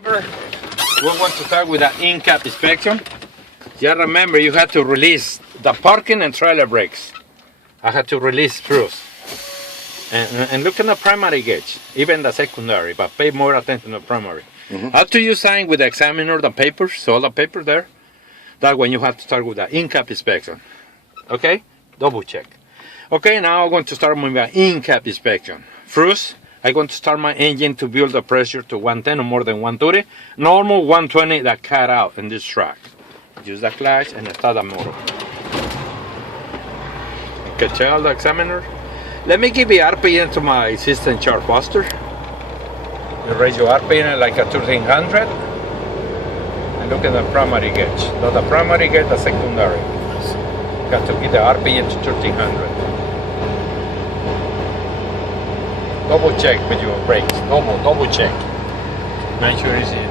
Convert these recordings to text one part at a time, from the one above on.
We want to start with the in-cab inspection. Yeah, remember you have to release the parking and trailer brakes. I had to release first. And look at the primary gauge, even the secondary, but pay more attention to the primary. After you sign with the examiner the papers, so all the papers there, that's when you have to start with the in-cab inspection. Okay? Double check. Okay, now I'm going to start with the in-cab inspection. First, I'm going to start my engine to build the pressure to 110 or more than 130. Normal 120 that cut out in this track. Use the clutch and start the motor. Okay, check out the examiner. Let me give you RPM to my system chart faster. You raise your RPM like a 1300. And look at the primary gauge. Not the primary gauge, the secondary. You got to get the RPM to 1300. Double check with your brakes. Double check. Make sure it's in.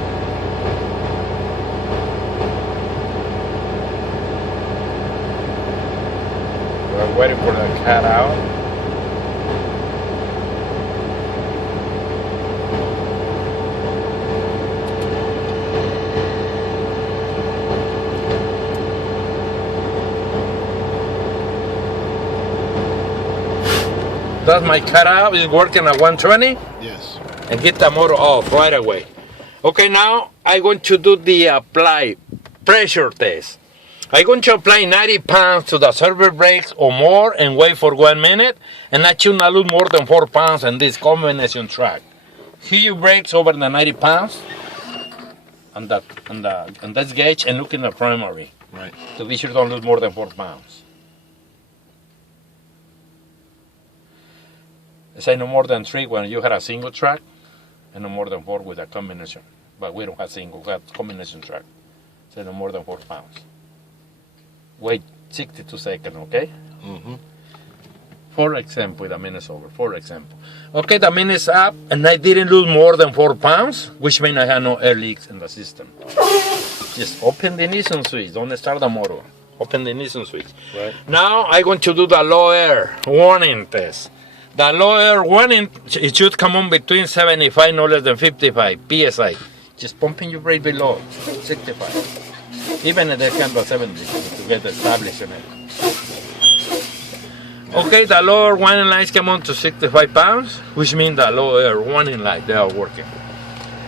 We're waiting for the cat out. That's my cutout is working at 120. Yes. And get the motor off right away. Okay, now I'm going to do the apply pressure test. I'm going to apply 90 pounds to the servo brakes or more and wait for 1 minute. And I should not lose more than 4 pounds in this combination track. Here you brakes over the 90 pounds on this gauge and look in the primary. Right. To be sure you don't lose more than 4 pounds. Say no more than 3 when you had a single track, and no more than 4 with a combination. But we don't have single, we have combination track. Say no more than 4 pounds. Wait 62 seconds, okay? For example, the minute's over, for example. Okay, the minute's up, and I didn't lose more than 4 pounds, which means I had no air leaks in the system. Just open the ignition switch, don't start the motor. Open the ignition switch. Right. Now I'm going to do the low air warning test. The low air warning, it should come on between 75, no less than 55 PSI. Just pumping your brake below 65. Even if they can go 70 to get established in it. Okay, the low air warning lights come on to 65 pounds, which means the low air warning light, they are working.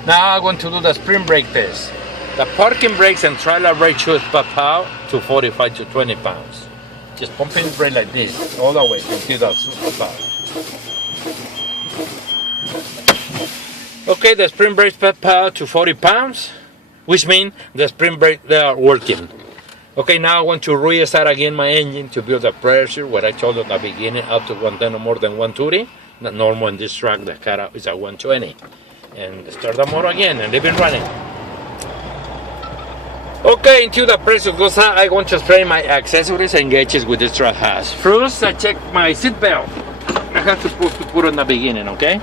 Now I'm going to do the spring brake test. The parking brakes and trailer brakes should pop out to 45 to 20 pounds. Just pumping the brake like this, all the way until that's super power. Okay, the spring brakes pop out to 40 pounds, which means the spring brakes, they are working. Okay, now I want to restart again my engine to build the pressure, what I told you at the beginning, up to 110 or more than 130. The normal in this track, the cutout is at 120. And start the motor again and leave it running. Okay, until the pressure goes out, I want to spray my accessories and gauges with this truck has. First, I check my seat belt. I have to put in the beginning, okay?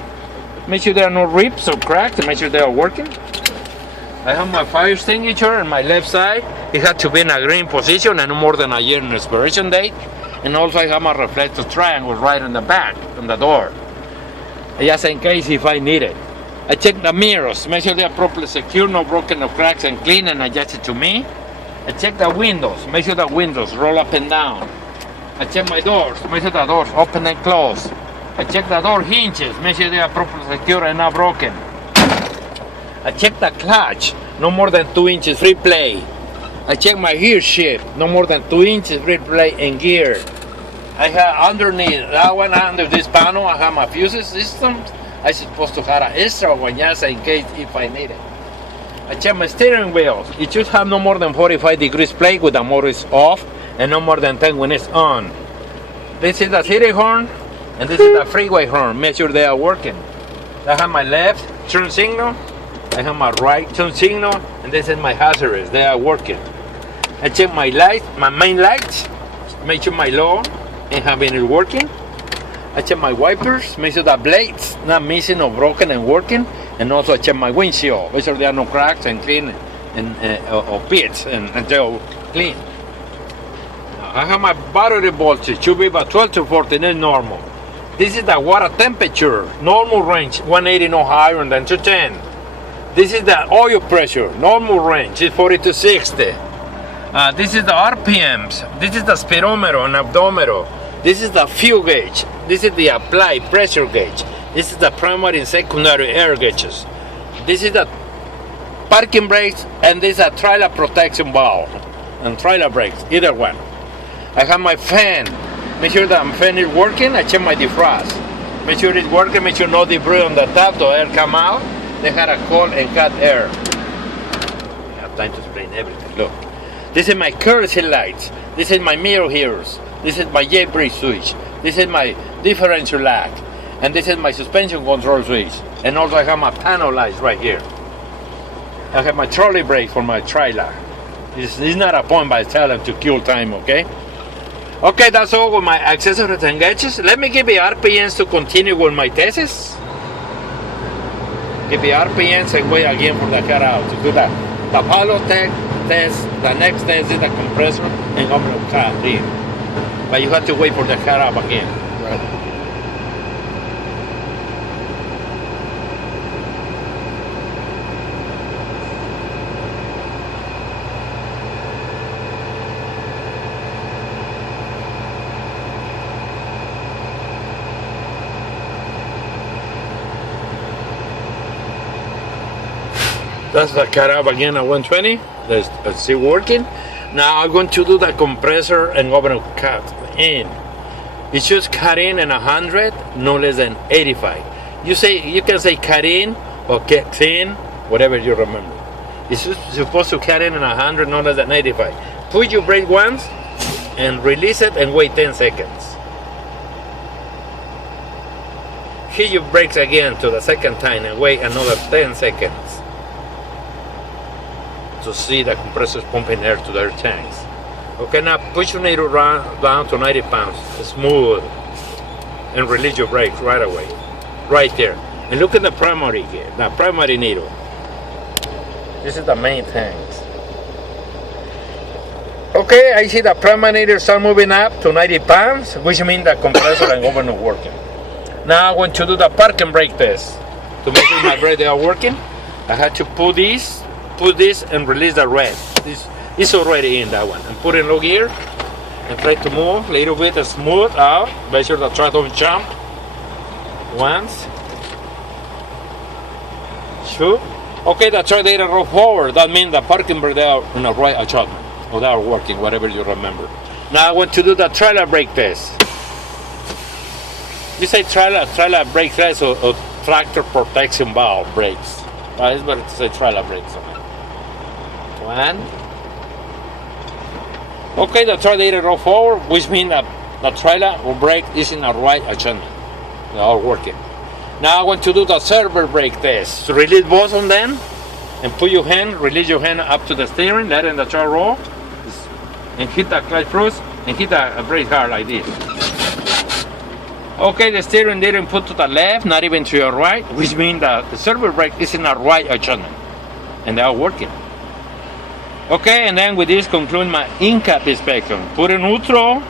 Make sure there are no rips or cracks and make sure they are working. I have my fire extinguisher on my left side. It has to be in a green position and no more than a year in expiration date. And also I have my reflector triangle right on the back, on the door. Just in case if I need it. I check the mirrors, make sure they are properly secure, no broken, no cracks, and clean and adjusted to me. I check the windows, make sure the windows roll up and down. I check my doors, make sure the doors open and close. I check the door hinges, make sure they are properly secure and not broken. I check the clutch, no more than 2 inches free play. I check my gear shift, no more than 2 inches free play in gear. I have underneath, that one under this panel, I have my fuses systems. I'm supposed to have an extra one just in case if I need it. I check my steering wheel. It should have no more than 45 degrees play when the motor is off and no more than 10 when it's on. This is the city horn and this is the freeway horn. Make sure they are working. I have my left turn signal. I have my right turn signal and this is my hazards. They are working. I check my lights, my main lights. Make sure my low and having it working. I check my wipers, make sure the blades not missing or broken and working, and also I check my windshield, make sure there are no cracks and clean or pits and they're clean. I have my battery voltage, should be about 12 to 14, is normal. This is the water temperature, normal range, 180 no higher than 210. This is the oil pressure. Normal range is 40 to 60. This is the RPMs. This is the speedometer and odometer. This is the fuel gauge. This is the applied pressure gauge. This is the primary and secondary air gauges. This is the parking brakes, and this is a trailer protection valve and trailer brakes, either one. I have my fan. Make sure that my fan is working. I check my defrost. Make sure it's working. Make sure no debris on the top. The air come out. They had a cold and cut air. I have time to explain everything. Look, this is my courtesy lights. This is my mirror heroes. This is my jailbreak switch. This is my differential lag. And this is my suspension control switch. And also I have my panel lights right here. I have my trolley brake for my trailer. It's not a point by telling to kill time, okay? Okay, that's all with my accessories and gadgets. Let me give you RPMs to continue with my tests. Give you RPMs and wait again for the car out to do that. The pilot test, the next test is the compressor and I'm going to cut in. But you have to wait for the car up again. Right? That's the cut up again at 120. Let's see working. Now I'm going to do the compressor and I'm going to cut in. It should cut in 100, no less than 85. You can say cut in or cut in, whatever you remember. It's supposed to cut in 100, no less than 85. Put your brake once and release it and wait 10 seconds. Hit your brakes again to the second time and wait another 10 seconds. To see the compressors pumping air to their tanks. Okay, now push your needle down to 90 pounds, smooth, and release your brakes right away, right there. And look at the primary gear, the primary needle. This is the main tanks. Okay, I see the primary needle start moving up to 90 pounds, which means the compressor and oven are working. Now I'm going to do the parking brake test. To make sure my brakes are working, I had to put this and release the red. This is already in that one. And put it in low gear and try to move a little bit smooth out. Make sure the truck don't jump. Once. Two. Okay, the truck didn't roll forward. That means the parking brake are in the right adjustment. Or they are working, whatever you remember. Now I want to do the trailer brake test. You say trailer brake test or tractor protection valve brakes. It's better to say trailer brakes. One. Okay, the trailer didn't roll forward, which means that the trailer or brake is in the right adjustment. They are working. Now I want to do the servo brake test. So release both of them and put your hand, release your hand up to the steering, letting the trailer roll, and hit the clutch first and hit the brake hard like this. Okay, the steering didn't put to the left, not even to your right, which means that the servo brake is in the right adjustment, and they are working. Okay, and then with this conclude my in-cab inspection. Put in neutral,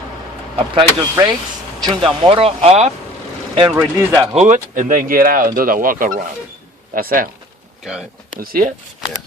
apply the brakes, turn the motor off, and release the hood, and then get out and do the walk around. That's it. Got it. You see it? Yeah.